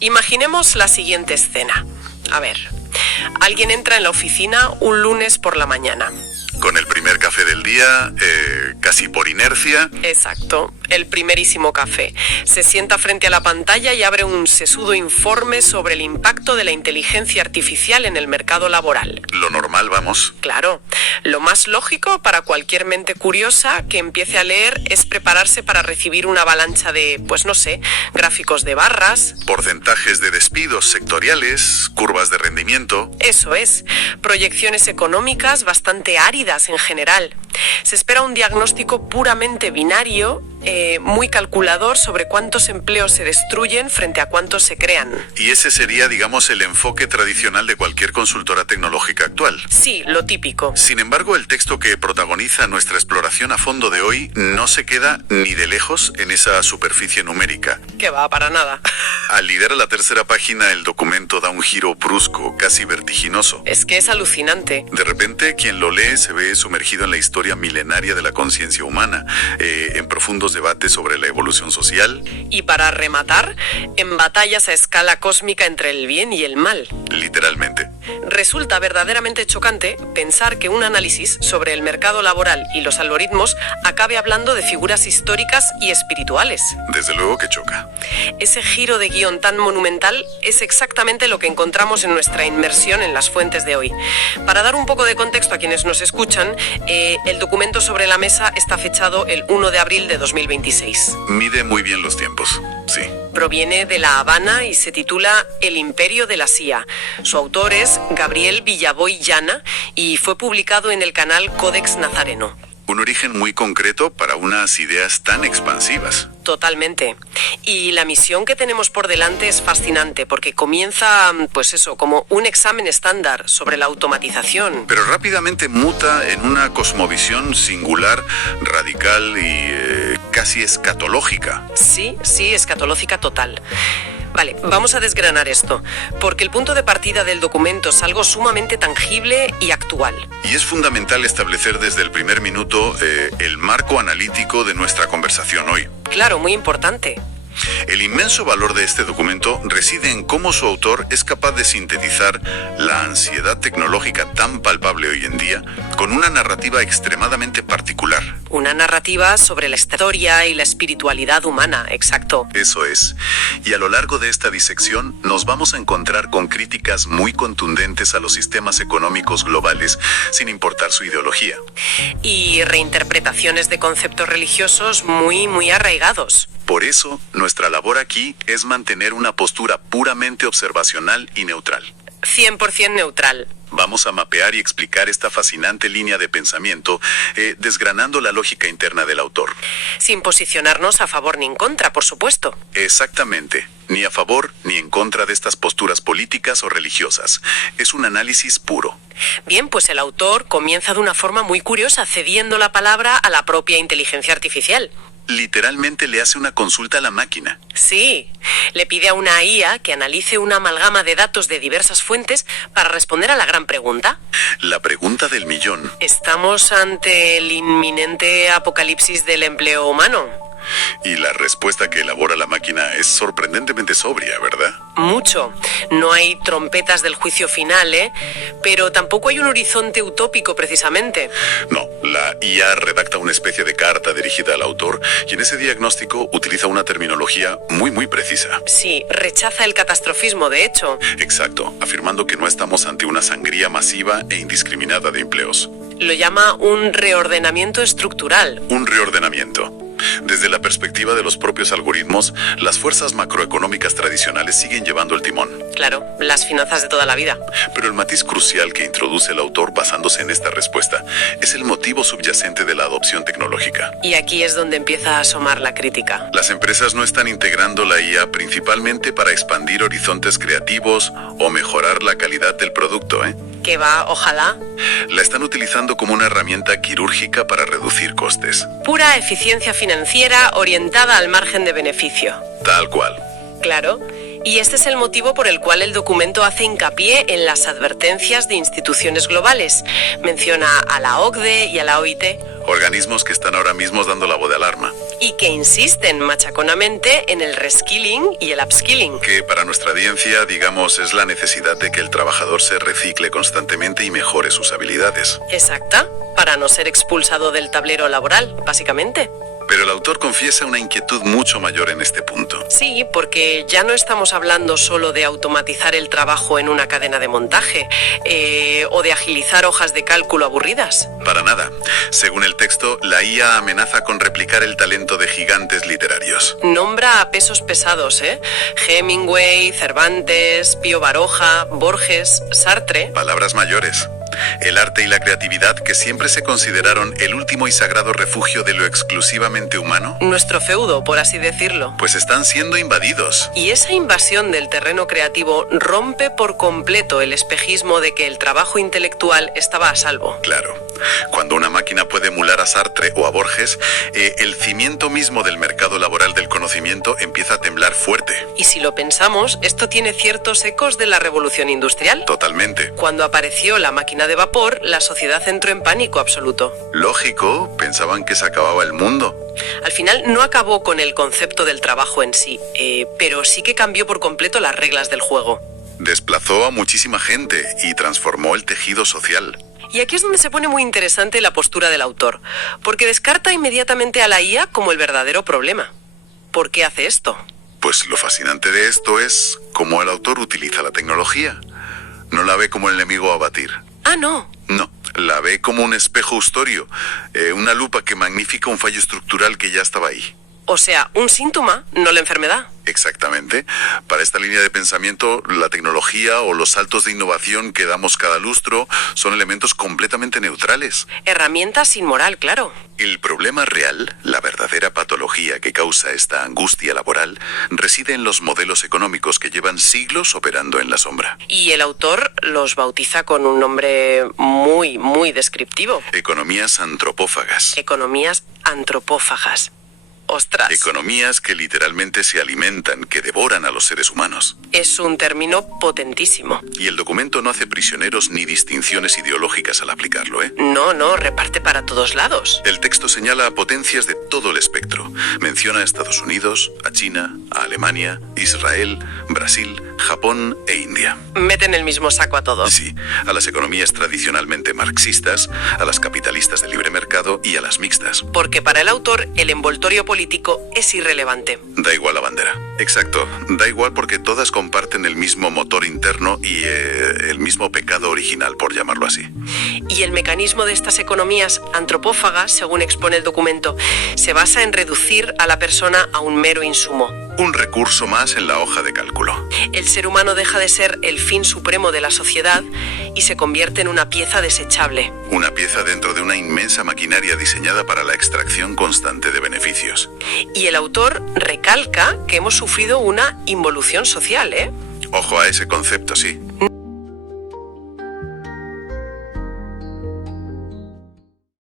Imaginemos la siguiente escena. A ver, alguien entra en la oficina un lunes por la mañana. Con el primer café del día, casi por inercia. Exacto, el primerísimo café. Se sienta frente a la pantalla y abre un sesudo informe sobre el impacto de la inteligencia artificial en el mercado laboral. Lo normal, vamos. Claro, lo más lógico para cualquier mente curiosa que empiece a leer es prepararse para recibir una avalancha de, pues no sé, gráficos de barras. Porcentajes de despidos sectoriales, curvas de rendimiento. Eso es, proyecciones económicas bastante áridas en general. Se espera un diagnóstico puramente binario, muy calculador sobre cuántos empleos se destruyen frente a cuántos se crean. Y ese sería, digamos, el enfoque tradicional de cualquier consultora tecnológica actual. Sí, lo típico. Sin embargo, el texto que protagoniza nuestra exploración a fondo de hoy no se queda ni de lejos en esa superficie numérica. Que va, para nada. Al leer a la tercera página, el documento da un giro brusco, casi vertiginoso. Es que es alucinante. De repente, quien lo lee se ve sumergido en la historia milenaria de la conciencia humana, en profundos debates sobre la evolución social. Y para rematar, en batallas a escala cósmica entre el bien y el mal. Literalmente. Resulta verdaderamente chocante pensar que un análisis sobre el mercado laboral y los algoritmos acabe hablando de figuras históricas y espirituales. Desde luego que choca. Ese giro de guión tan monumental es exactamente lo que encontramos en nuestra inmersión en las fuentes de hoy. Para dar un poco de contexto a quienes nos escuchan, el documento sobre la mesa está fechado el 1 de abril de 2026. Mide muy bien los tiempos, sí. Proviene de La Habana y se titula El imperio de la CIA. Su autor es Gabriel Villaboy Llana y fue publicado en el canal Codex Nazareno. Un origen muy concreto para unas ideas tan expansivas. Totalmente. Y la misión que tenemos por delante es fascinante porque comienza, pues eso, como un examen estándar sobre la automatización. Pero rápidamente muta en una cosmovisión singular, radical y casi escatológica. Sí, escatológica total. Vale, vamos a desgranar esto, porque el punto de partida del documento es algo sumamente tangible y actual. Y es fundamental establecer desde el primer minuto el marco analítico de nuestra conversación hoy. Claro, muy importante. El inmenso valor de este documento reside en cómo su autor es capaz de sintetizar la ansiedad tecnológica tan palpable hoy en día con una narrativa extremadamente particular. Una narrativa sobre la historia y la espiritualidad humana, exacto. Eso es. Y a lo largo de esta disección nos vamos a encontrar con críticas muy contundentes a los sistemas económicos globales, sin importar su ideología. Y reinterpretaciones de conceptos religiosos muy arraigados. Por eso, nuestra labor aquí es mantener una postura puramente observacional y neutral. 100% neutral. Vamos a mapear y explicar esta fascinante línea de pensamiento, desgranando la lógica interna del autor. Sin posicionarnos a favor ni en contra, por supuesto. Exactamente. Ni a favor ni en contra de estas posturas políticas o religiosas. Es un análisis puro. Bien, pues el autor comienza de una forma muy curiosa, cediendo la palabra a la propia inteligencia artificial. Literalmente le hace una consulta a la máquina. Sí, le pide a una IA que analice una amalgama de datos de diversas fuentes para responder a la gran pregunta. La pregunta del millón. ¿Estamos ante el inminente apocalipsis del empleo humano? Y la respuesta que elabora la máquina es sorprendentemente sobria, ¿verdad? Mucho. No hay trompetas del juicio final, pero tampoco hay un horizonte utópico precisamente. No, la IA redacta una especie de carta dirigida al autor y en ese diagnóstico utiliza una terminología muy precisa. Sí, rechaza el catastrofismo, de hecho. Exacto, afirmando que no estamos ante una sangría masiva e indiscriminada de empleos. Lo llama un reordenamiento estructural. Un reordenamiento. Desde la perspectiva de los propios algoritmos, las fuerzas macroeconómicas tradicionales siguen llevando el timón. Claro, las finanzas de toda la vida. Pero el matiz crucial que introduce el autor basándose en esta respuesta es el motivo subyacente de la adopción tecnológica. Y aquí es donde empieza a asomar la crítica. Las empresas no están integrando la IA principalmente para expandir horizontes creativos o mejorar la calidad del producto, Que va, ojalá. La están utilizando como una herramienta quirúrgica para reducir costes. Pura eficiencia financiera orientada al margen de beneficio. Tal cual. Claro. Y este es el motivo por el cual el documento hace hincapié en las advertencias de instituciones globales. Menciona a la OCDE y a la OIT. Organismos que están ahora mismo dando la voz de alarma. Y que insisten machaconamente en el reskilling y el upskilling. Que para nuestra audiencia, digamos, es la necesidad de que el trabajador se recicle constantemente y mejore sus habilidades. Exacta, para no ser expulsado del tablero laboral, básicamente. Pero el autor confiesa una inquietud mucho mayor en este punto. Sí, porque ya no estamos hablando solo de automatizar el trabajo en una cadena de montaje o de agilizar hojas de cálculo aburridas. Para nada. Según el texto, la IA amenaza con replicar el talento de gigantes literarios. Nombra a pesos pesados, ¿eh? Hemingway, Cervantes, Pío Baroja, Borges, Sartre. Palabras mayores. El arte y la creatividad, que siempre se consideraron el último y sagrado refugio de lo exclusivamente humano, Nuestro feudo, por así decirlo. pues están siendo invadidos. Y esa invasión del terreno creativo rompe por completo el espejismo de que el trabajo intelectual estaba a salvo. Claro. Cuando una máquina puede emular a Sartre o a Borges, el cimiento mismo del mercado laboral del conocimiento empieza a temblar fuerte. Y si lo pensamos, esto tiene ciertos ecos de la revolución industrial. Totalmente. Cuando apareció la máquina de vapor, la sociedad entró en pánico absoluto. Lógico, pensaban que se acababa el mundo. Al final no acabó con el concepto del trabajo en sí, pero sí que cambió por completo las reglas del juego. Desplazó a muchísima gente y transformó el tejido social. Y aquí es donde se pone muy interesante la postura del autor, porque descarta inmediatamente a la IA como el verdadero problema. ¿Por qué hace esto? Pues lo fascinante de esto es cómo el autor utiliza la tecnología. No la ve como el enemigo a abatir. Ah, no. No, la ve como un espejo ustorio, una lupa que magnifica un fallo estructural que ya estaba ahí. O sea, un síntoma, no la enfermedad. Exactamente. Para esta línea de pensamiento, la tecnología o los saltos de innovación que damos cada lustro son elementos completamente neutrales. Herramientas sin moral, claro. El problema real, la verdadera patología que causa esta angustia laboral, reside en los modelos económicos que llevan siglos operando en la sombra. Y el autor los bautiza con un nombre muy, muy descriptivo. Economías antropófagas. Economías antropófagas. Ostras. Economías que literalmente se alimentan, que devoran a los seres humanos. Es un término potentísimo. Y el documento no hace prisioneros ni distinciones ideológicas al aplicarlo, ¿eh? No, reparte para todos lados. El texto señala a potencias de todo el espectro. Menciona a Estados Unidos, a China, a Alemania, Israel, Brasil, Japón e India. Mete en el mismo saco a todos. Sí, a las economías tradicionalmente marxistas, a las capitalistas de libre mercado y a las mixtas. Porque para el autor el envoltorio político es irrelevante. Da igual la bandera. Exacto, da igual porque todas comparten el mismo motor interno y el mismo pecado original, por llamarlo así. Y el mecanismo de estas economías antropófagas, según expone el documento, se basa en reducir a la persona a un mero insumo. Un recurso más en la hoja de cálculo. El ser humano deja de ser el fin supremo de la sociedad y se convierte en una pieza desechable. Una pieza dentro de una inmensa maquinaria diseñada para la extracción constante de beneficios. Y el autor recalca que hemos sufrido una involución social, ¿eh? Ojo a ese concepto, sí.